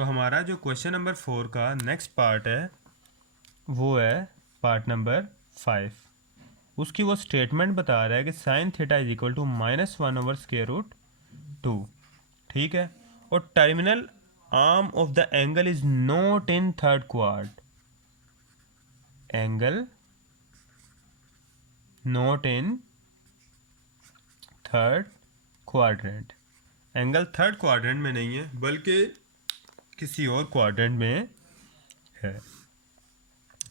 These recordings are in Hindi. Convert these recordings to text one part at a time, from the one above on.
तो हमारा जो क्वेश्चन नंबर 4 का नेक्स्ट पार्ट है वो है पार्ट नंबर 5। उसकी वो स्टेटमेंट बता रहा है कि sine theta is equal to -1/√2। ठीक है। और terminal arm of the angle is not in third quadrant. Angle not in third quadrant. Angle third quadrant में नहीं है बल्कि किसी और क्वाड्रेंट में है।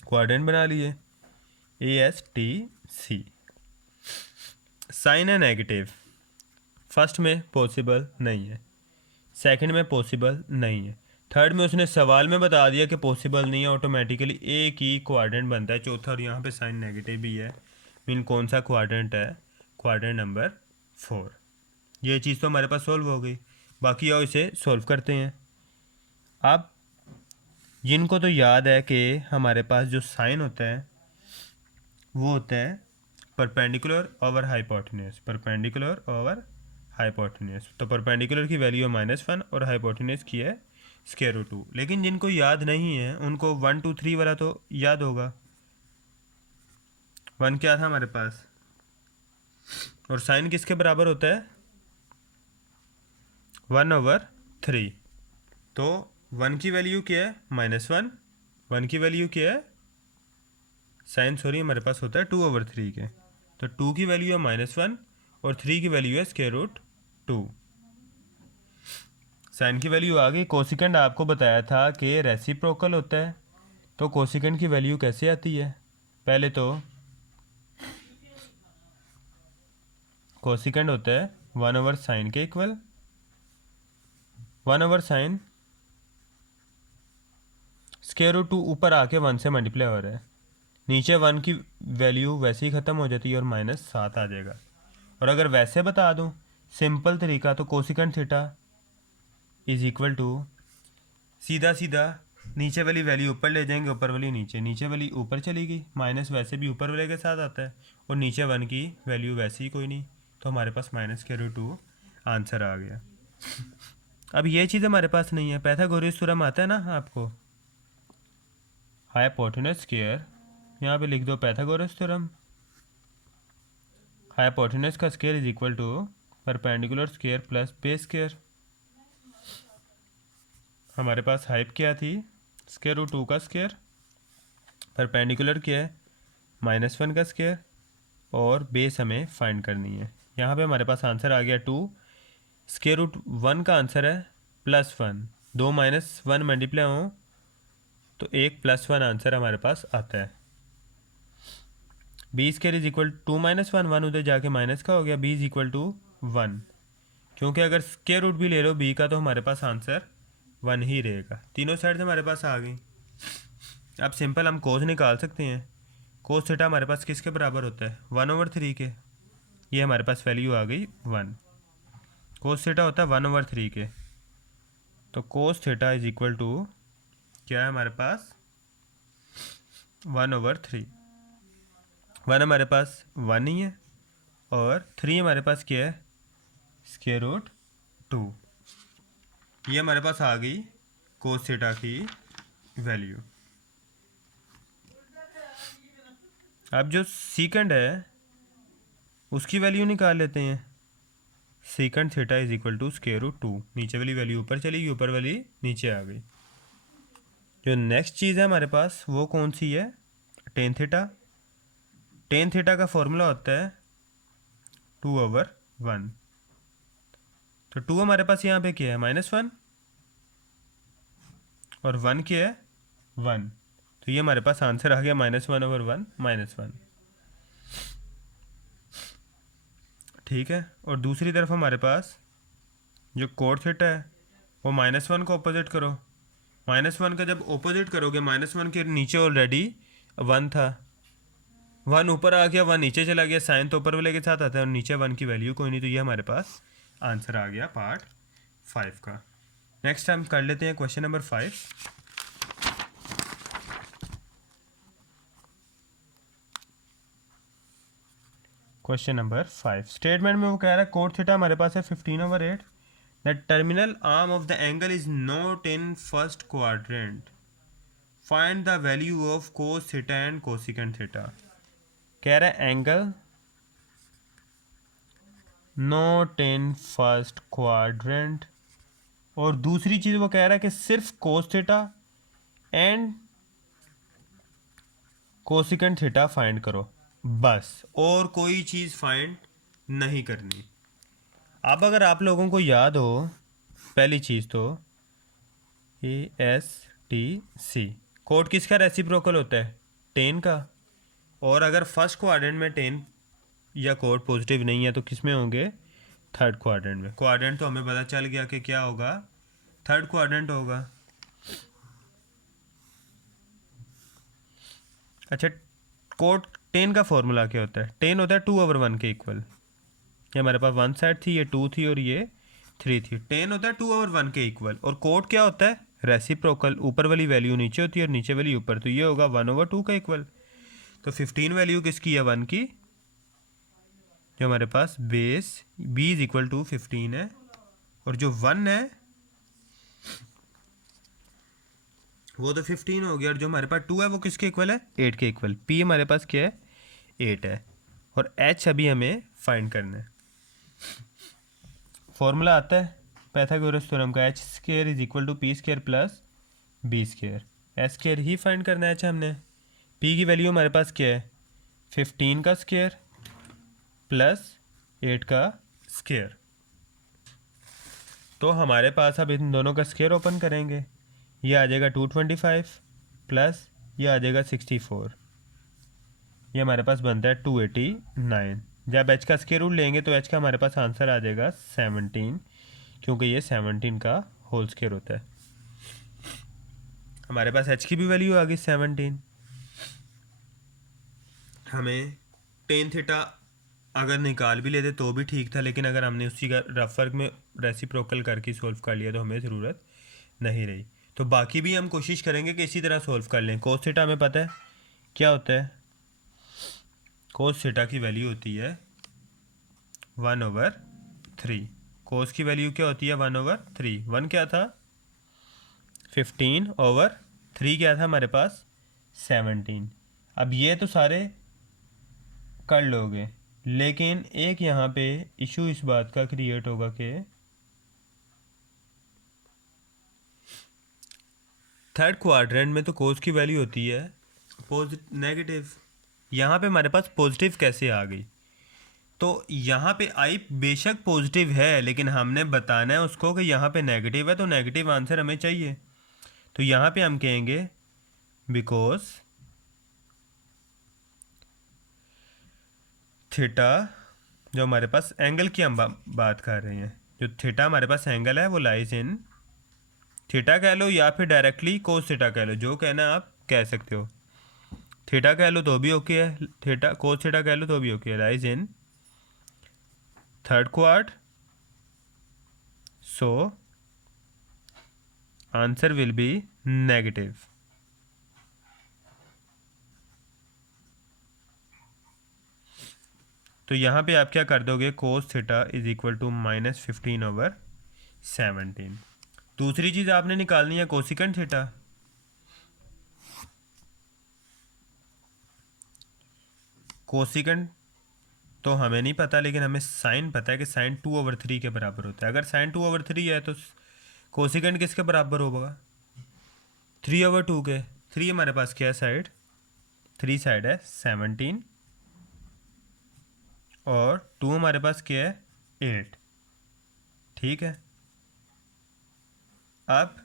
क्वाड्रेंट बना लिए ASTC। साइन है नेगेटिव, फर्स्ट में पॉसिबल नहीं है, सेकंड में पॉसिबल नहीं है, थर्ड में उसने सवाल में बता दिया कि पॉसिबल नहीं है, ऑटोमेटिकली एक ही क्वाड्रेंट बनता है चौथा, और यहाँ पे साइन नेगेटिव भी है। मीन कौन सा क्वाड्रेंट है? Quadrant number 4। ये चीज़ तो हमारे पास सॉल्व हो गई। बाकी आओ इसे सॉल्व करते हैं। अब जिनको तो याद है कि हमारे पास जो साइन होता है वो होता है perpendicular over hypotenuse. Perpendicular over hypotenuse, तो परपेंडिकुलर की वैल्यू है -1 और हाइपोटेन्यूज की है √2। लेकिन जिनको याद नहीं है उनको 1 2 3 वाला तो याद होगा। 1 क्या था हमारे पास, और साइन किसके बराबर होता है? 1/3। तो 1 की वैल्यू क्या है? -1। 1 की वैल्यू क्या है? साइन सॉरी हमारे पास होता है 2/3 के। तो 2 की वैल्यू है -1 और 3 की वैल्यू है √2। साइन की वैल्यू आ गई। कोसिकेंड आपको बताया था कि रेसिप्रोकल होता है, तो कोसिकेंड की वैल्यू कैसे आती है? पहले तो कोसिकेंड होता है 1/sin के इक्वल। 1/sin √2 ऊपर आके 1 से मल्टीप्लाई हो रहा है, नीचे 1 की वैल्यू वैसे ही ख़त्म हो जाती है और -7 आ जाएगा। और अगर वैसे बता दूं सिंपल तरीका, तो cosecant theta is equal to सीधा सीधा नीचे वाली वैल्यू ऊपर ले जाएंगे, ऊपर वाली नीचे, नीचे वाली ऊपर चली गई, माइनस वैसे भी ऊपर वाले के साथ आता है, और नीचे 1 की वैल्यू वैसे ही कोई नहीं, तो हमारे पास -√2 आंसर आ गया। अब ये चीज़ हमारे पास नहीं है। पाइथागोरस थ्योरम आता है ना आपको, हाइपोटेन्यूज स्क्वायर, यहाँ पे लिख दो पाइथागोरस थ्योरम। हाइपोटेन्यूज का square is equal to perpendicular square plus base square. हमारे पास हाइप क्या थी? √2 का स्क्वायर, परपेंडिकुलर क्या है? -1 का स्क्वायर, और बेस हमें फाइंड करनी है। यहाँ पे हमारे पास आंसर आ गया 2। √1 का आंसर है +1। 2 -1 मल्टीप्लाई हो तो 1 +1 आंसर हमारे पास आता है। b स्क्वायर इज इक्वल 2 -1, 1 उधर जाके माइनस का हो गया, b इज इक्वल टू 1। क्योंकि अगर स्क्वायर रूट भी ले लो b का तो हमारे पास आंसर 1 ही रहेगा। तीनों साइड से हमारे पास आ गई। अब सिंपल हम कोस निकाल सकते हैं। कोस थीटा हमारे पास किसके बराबर होता है? 1/3 के। ये हमारे पास वैल्यू आ गई 1। कोस थीटा होता है 1/3 के, तो cos theta is equal to क्या है हमारे पास? 1/3। 1 हमारे पास 1 ही है, और 3 हमारे पास क्या है? √2। ये हमारे पास आ गई कोस थीटा की वैल्यू। अब जो सीकेंड है उसकी वैल्यू निकाल लेते हैं। Secant theta is equal to √2। नीचे वाली वैल्यू ऊपर चली गई, ऊपर वाली नीचे आ गई। जो नेक्स्ट चीज़ है हमारे पास वो कौन सी है? Tan theta. टेन थीटा का फॉर्मूला होता है 2/1। तो 2 हमारे पास यहाँ पे क्या है? -1, और 1 क्या है? 1। तो ये हमारे पास आंसर आ गया -1/1 -1। ठीक है। और दूसरी तरफ हमारे पास जो कोट थीटा है वो -1 को ऑपोजिट करो। -1 का जब ऑपोजिट करोगे, -1 के नीचे ऑलरेडी 1 था, 1 ऊपर आ गया, 1 नीचे चला गया, साइन तो ऊपर वाले के साथ आता है और नीचे 1 की वैल्यू कोई नहीं, तो ये हमारे पास आंसर आ गया पार्ट 5 का। नेक्स्ट हम कर लेते हैं question number 5। Question number 5 statement में वो कह रहा है कोट थीटा हमारे पास है 15/8, the terminal arm of the angle is not in first quadrant, find the value of cos theta and cosecant theta. कह रहा है angle not in first quadrant, और दूसरी चीज़ वो कह रहा है कि सिर्फ cos theta and cosecant theta find करो, बस और कोई चीज़ फाइंड नहीं करनी। अब अगर आप लोगों को याद हो, पहली चीज़ तो ASTC कोड किसका रेसिप्रोकल होता है? टेन का। और अगर फर्स्ट क्वाड्रेंट में टेन या कोड पॉजिटिव नहीं है तो किस में होंगे? थर्ड क्वाड्रेंट में। क्वाड्रेंट तो हमें पता चल गया कि क्या होगा, थर्ड क्वाड्रेंट होगा। अच्छा, कोड टेन का फॉर्मूला क्या होता है? टेन होता है 2/1 के इक्वल। ये हमारे पास वन साइड थी, ये 2 थी और ये 3 थी। टेन होता है 2/1 के इक्वल, और कोड क्या होता है? रेसिप्रोकल। ऊपर वाली वैल्यू नीचे होती है और नीचे वाली ऊपर, तो ये होगा 1/2 का इक्वल। तो 15 वैल्यू किसकी है? 1 की। जो हमारे पास base b is equal to 15 है, और जो 1 है वो तो 15 हो गया, और जो हमारे पास 2 है वो किसके इक्वल है? 8 के इक्वल। p हमारे पास क्या है? 8 है, और h अभी हमें फाइंड करना है। फॉर्मूला आता है पाइथागोरस थ्योरम का, h square is equal to p square plus b square. h square ही फाइंड करना है। अच्छा, हमने p की वैल्यू हमारे पास क्या है? 15 का स्क्वायर प्लस 8 का स्क्वायर। तो हमारे पास अब इन दोनों का स्क्वायर ओपन करेंगे, ये आ जाएगा 225 प्लस ये आ जाएगा 64, ये हमारे पास बनता है 289। जब h का स्क्वायर रूट लेंगे तो h का हमारे पास आंसर आ जाएगा 17, क्योंकि ये 17 का होल स्क्वायर होता है। हमारे पास h की भी वैल्यू आ गई 17। हमें टेन थीटा अगर निकाल भी लेते तो भी ठीक था, लेकिन अगर हमने उसी का रफ वर्क में रेसिप्रोकल करके सॉल्व कर लिया तो हमें ज़रूरत नहीं रही। तो बाकी भी हम कोशिश करेंगे कि इसी तरह सॉल्व कर लें। कोस थीटा हमें पता है क्या होता है? कोस थीटा की वैल्यू होती है 1/3। कोस की वैल्यू क्या होती है? 1/3। 1 क्या था? 15/3 क्या था हमारे पास? 17। अब ये तो सारे कर लोगे, लेकिन एक यहाँ पे इशू इस बात का क्रिएट होगा कि थर्ड क्वाड्रेंट में तो कोस की वैल्यू होती है नेगेटिव। यहाँ पे हमारे पास पॉजिटिव कैसे आ गई? तो यहाँ पे आई बेशक पॉजिटिव है, लेकिन हमने बताना है उसको कि यहाँ पे नेगेटिव है, तो नेगेटिव आंसर हमें चाहिए। तो यहाँ पे हम कहेंगे बिकॉज थीटा, जो हमारे पास एंगल की हम बात कर रहे हैं, जो थीटा हमारे पास एंगल है वो लाइज इन थीटा कह लो या फिर डायरेक्टली कोस थीटा कह लो, जो कहना है आप कह सकते हो। थीटा कह लो तो भी ओके है, थीटा कोस थीटा कह लो तो भी ओके है। Lies in third quad, so answer will be negative. तो यहाँ पे आप क्या कर दोगे? Cos theta is equal to -15/17। दूसरी चीज़ आपने निकालनी है कोसिकेंट थीटा। कोसिकेंट तो हमें नहीं पता, लेकिन हमें साइन पता है कि साइन 2/3 के बराबर होता है। अगर साइन 2/3 है तो कोसिकेंट किसके बराबर होगा? 3/2 के। 3 हमारे पास क्या है साइड? 3 साइड है 17, और 2 हमारे पास क्या है? 8। ठीक है, अब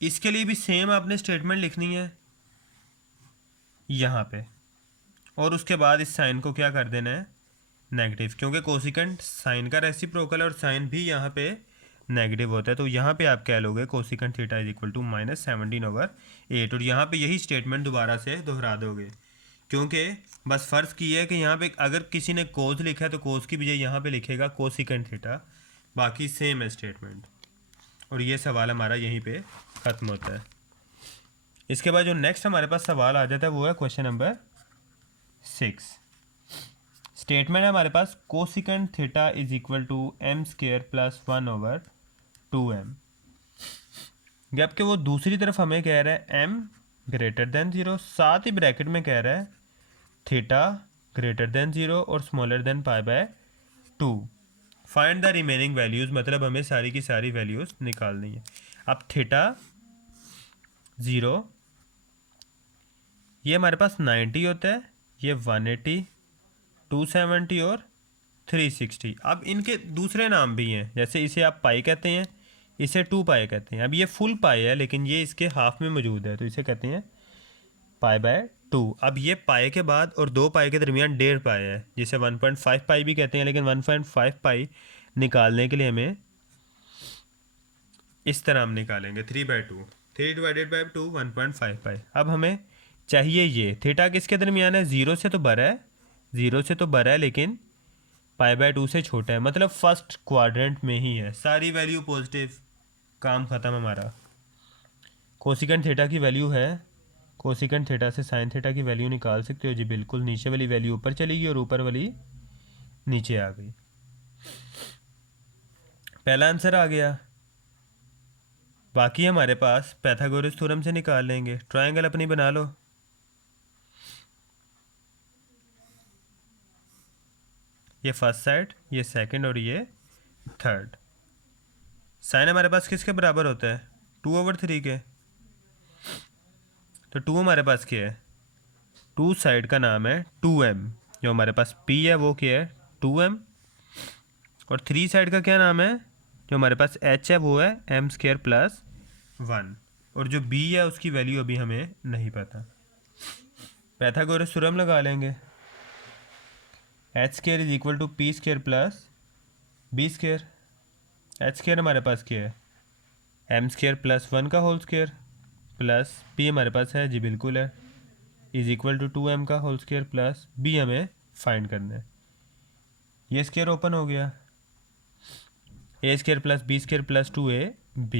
इसके लिए भी सेम आपने स्टेटमेंट लिखनी है यहाँ पे, और उसके बाद इस साइन को क्या कर देना है? नेगेटिव, क्योंकि कोसिकेंट साइन का रेसिप्रोकल है और साइन भी यहाँ पे नेगेटिव होता है। तो यहाँ पे आप क्या लोगे? Cosecant theta is equal to -17/8, और यहाँ पे यही स्टेटमेंट दोबारा से दोहरा दोगे, क्योंकि बस फ़र्ज़ की है कि यहाँ पे अगर किसी ने कोस लिखा है तो कोस की बजाय यहाँ पे लिखेगा कोसिकेंट थीटा, बाकी सेम है स्टेटमेंट। और ये सवाल हमारा यहीं पे ख़त्म होता है। इसके बाद जो नेक्स्ट हमारे पास सवाल आ जाता है वो है क्वेश्चन नंबर 6। स्टेटमेंट है हमारे पास cosecant theta is equal to m² + 1/2 2m, जबकि वो दूसरी तरफ हमें कह रहा है m ग्रेटर देन 0, साथ ही ब्रैकेट में कह रहा है थीटा ग्रेटर देन 0 और smaller than pi by 2। Find the remaining values, मतलब हमें सारी की सारी वैल्यूज़ निकालनी है। अब थीटा 0, ये हमारे पास 90 होता है, ये 180, 270 और 360। अब इनके दूसरे नाम भी हैं, जैसे इसे आप पाई कहते हैं, इसे 2 पाई कहते हैं। अब ये फुल पाई है लेकिन ये इसके हाफ में मौजूद है, तो इसे कहते हैं पाई बाय 2। अब ये पाई के बाद और 2 पाई के दरमियान 1.5 पाई है, जिसे 1.5 पाई भी कहते हैं, लेकिन 1.5 पाई निकालने के लिए हमें इस तरह हम निकालेंगे 3/2, 3 डिवाइडेड बाई 2 1.5 पाई। अब हमें चाहिए ये थीटा किसके दरमियान है, 0 से तो बड़ा है, 0 से तो बड़ा है लेकिन पाई बाय 2 से छोटा है, मतलब फर्स्ट क्वाड्रेंट में ही है। सारी वैल्यू पॉजिटिव, काम ख़त्म हमारा। कोसिकेंट थीटा की वैल्यू है, कोसिकेंट थीटा से साइन थीटा की वैल्यू निकाल सकते हो जी, बिल्कुल। नीचे वाली वैल्यू ऊपर चली गई और ऊपर वाली नीचे आ गई। पहला आंसर आ गया। बाकी हमारे पास पाइथागोरस थ्योरम से निकाल लेंगे। ट्रायंगल अपनी बना लो। ये फर्स्ट साइड, ये सेकंड और ये थर्ड। साइन हमारे पास किसके बराबर होता है, 2/3 के। तो 2 हमारे पास क्या है, 2 साइड का नाम है 2m, जो हमारे पास p है वो क्या है 2m, और 3 साइड का क्या नाम है, जो हमारे पास h है वो है m² प्लस 1, और जो b है उसकी वैल्यू अभी हमें नहीं पता। पाइथागोरस थ्योरम लगा लेंगे। h² is equal to p² plus b²। h² हमारे पास क्या है, m² प्लस 1 का होल स्क्वायर, प्लस p हमारे पास है जी, बिल्कुल है, इज इक्वल टू 2m का होल स्क्वायर प्लस b हमें फाइंड करना है। ये स्क्वायर ओपन हो गया, a² plus b² plus 2ab।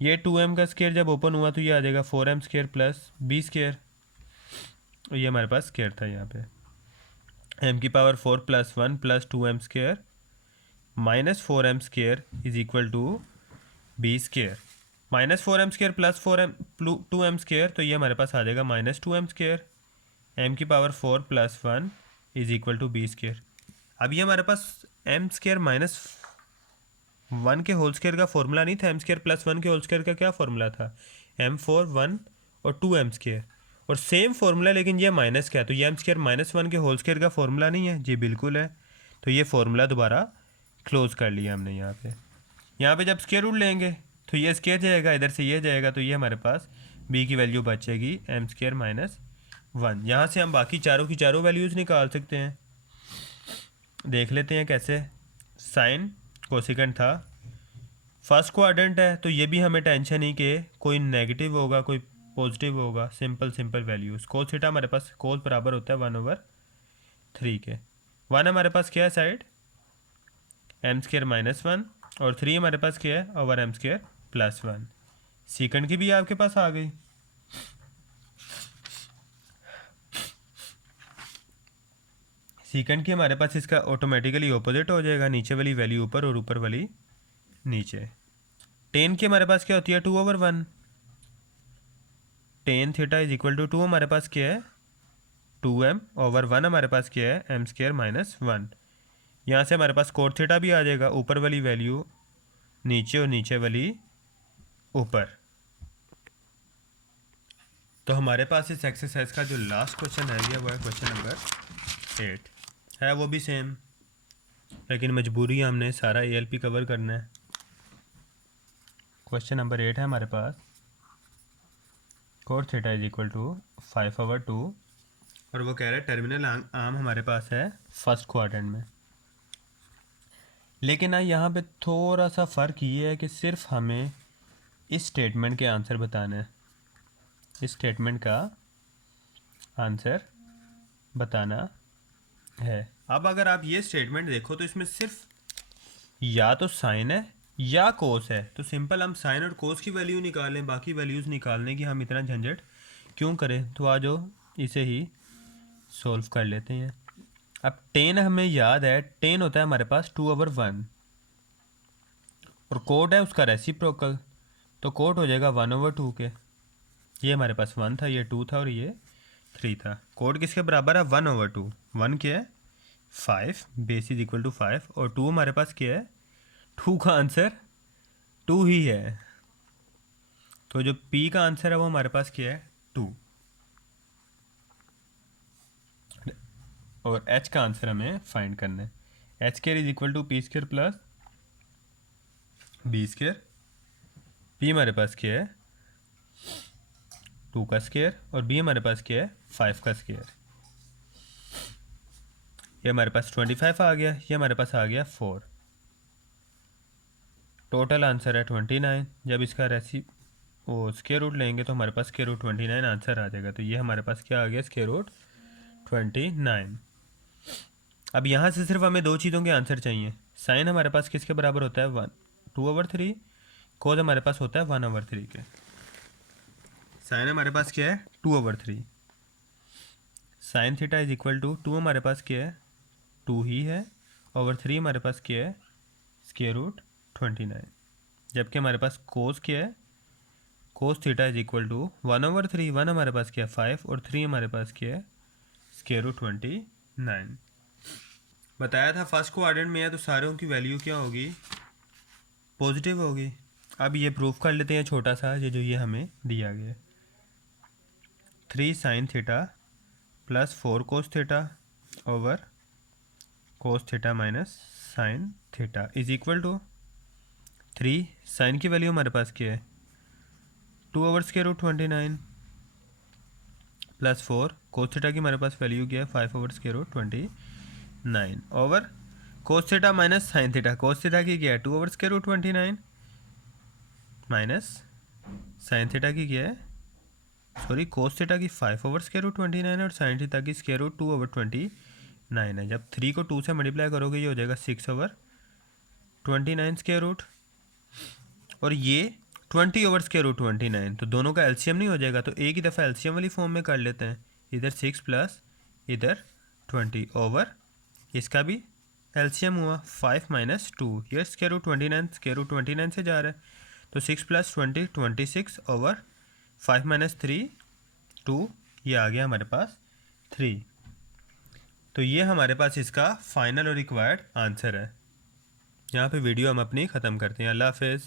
ये 2m का स्क्वायर जब ओपन हुआ तो ये आ जाएगा 4m² प्लस b²। ये हमारे पास स्क्वायर था यहाँ पे, m की power 4 plus 1 plus 2m² minus 4m² is equal to b²। Minus 4m² plus 2m², तो ये हमारे पास आ जाएगा माइनस 2m²। m की power 4 plus 1 is equal to b²। अब ये हमारे पास m² माइनस 1 के होल स्क्वायर का फॉर्मूला नहीं था, m² प्लस 1 के होल स्क्वायर का क्या फॉर्मूला था, m4 1 और 2m², और सेम फॉर्मूला लेकिन ये माइनस क्या है, तो ये m² माइनस 1 के होल स्क्वायर का फॉर्मूला नहीं है जी, बिल्कुल है। तो ये फॉर्मूला दोबारा क्लोज कर लिया हमने। यहाँ पे जब स्क्वायर रूट लेंगे तो ये स्क्वायर जाएगा, इधर से ये जाएगा, तो ये हमारे पास b की वैल्यू बचेगी m² माइनस 1। यहाँ से हम बाकी चारों की चारों वैल्यूज़ निकाल सकते हैं। देख लेते हैं कैसे। साइन कोसिकेंट था, फर्स्ट क्वाड्रेंट है, तो ये भी हमें टेंशन ही कि कोई नेगेटिव होगा कोई पॉजिटिव होगा। Simple values. कोस थीटा हमारे पास कोस बराबर होता है 1/3 के। 1 हमारे पास क्या है साइड, m² माइनस 1, और 3 हमारे पास क्या है ओवर m² प्लस 1। सीकेंड की भी आपके पास आ गई। सीकेंड की हमारे पास इसका ऑटोमेटिकली ऑपोजिट हो जाएगा, नीचे वाली वैल्यू ऊपर और ऊपर वाली नीचे। टेन की हमारे पास क्या होती है 2/1। Tan theta is equal to 2 हमारे पास क्या है 2m ओवर 1 हमारे पास क्या है m² माइनस 1। यहाँ से हमारे पास कोट थीटा भी आ जाएगा, ऊपर वाली वैल्यू नीचे और नीचे वाली ऊपर। तो हमारे पास इस एक्सरसाइज का जो लास्ट क्वेश्चन है वो है क्वेश्चन नंबर 8 है, वो भी सेम, लेकिन मजबूरी हमने सारा ALP कवर करना है। क्वेश्चन नंबर 8 है हमारे पास, cot theta is equal to 5/2, और वो कह रहा है टर्मिनल आर्म हमारे पास है फर्स्ट क्वाड्रेंट में। लेकिन ना यहाँ पे थोड़ा सा फ़र्क ये है कि सिर्फ हमें इस स्टेटमेंट के आंसर बताना है, इस स्टेटमेंट का आंसर बताना है। अब अगर आप ये स्टेटमेंट देखो तो इसमें सिर्फ या तो साइन है या कोस है, तो सिंपल हम साइन और कोस की वैल्यू निकालें, बाकी वैल्यूज़ निकालने की हम इतना झंझट क्यों करें। तो आज इसे ही सॉल्व कर लेते हैं। अब टेन हमें याद है, टेन होता है हमारे पास 2/1। और कोट है उसका रेसिप्रोकल, तो कोट हो जाएगा 1/2 के। ये हमारे पास 1 था, ये 2 था और ये 3 था। कोट किसके बराबर है? 1/2। 1 क्या है? 5। बेस इज इक्वल टू 5 और 2 हमारे पास क्या है? 2 का आंसर 2 ही है। तो जो P का आंसर है वो हमारे पास क्या है? 2। और H का आंसर हमें फाइंड करना है। h² is equal to P² plus B²। P हमारे पास क्या है? 2 का स्क्वायर और B हमारे पास क्या है? 5 का स्क्वायर। ये हमारे पास 25 आ गया, ये हमारे पास आ गया 4। टोटल आंसर है 29। जब इसका वो स्क्वायर रूट लेंगे तो हमारे पास स्क्वायर रूट 29 आंसर आ जाएगा। तो ये हमारे पास क्या आ गया? Square root 29। अब यहाँ से सिर्फ हमें दो चीज़ों के आंसर चाहिए। साइन हमारे पास किसके बराबर होता है? 2/3। कोस हमारे पास होता है 1/3 के। साइन हमारे पास क्या है? 2/3। Sine theta is equal to 2 हमारे पास क्या है? 2 ही है। ओवर 3 हमारे पास क्या है? Square root 29। जबकि हमारे पास कोस क्या है? Cos theta is equal to 1/3। 1 हमारे पास क्या है? 5 और 3 हमारे पास क्या है? Square root 29। बताया था फर्स्ट क्वाड्रेंट में है तो सारों की वैल्यू क्या होगी? पॉजिटिव होगी। अब ये प्रूफ कर लेते हैं छोटा सा, ये जो ये हमें दिया गया है। 3 sine theta plus 4 cos theta over cos theta minus sine theta is equal to 3 sine की वैल्यू हमारे पास क्या है? 2/√29 प्लस 4 कोस थीटा की हमारे पास वैल्यू क्या है? 5/√29 over cos theta minus sine theta. Cos theta की क्या है? 2/√29 माइनस साइन थीटा की क्या है? सॉरी, कोस थीटा की 5/√29 और साइन थीटा की स्क्वायर रूट 2/29 है। जब 3 को 2 से मल्टीप्लाई करोगे ये हो जाएगा 6/29 स्क्वायर रूट और ये 20/√29। तो दोनों का एलसीएम नहीं हो जाएगा, तो एक ही दफ़ा एलसीएम वाली फॉर्म में कर लेते हैं। इधर 6 प्लस इधर 20 ओवर इसका भी एलसीएम हुआ 5 माइनस 2। ये स्क्वायर रूट 29 से जा रहा है तो 6 प्लस 20 26 ओवर 5 माइनस 3 2। ये आ गया हमारे पास 3। तो ये हमारे पास इसका फाइनल और रिक्वायर्ड आंसर है। यहाँ पे वीडियो हम अपनी ख़त्म करते हैं। अल्लाह हाफिज़।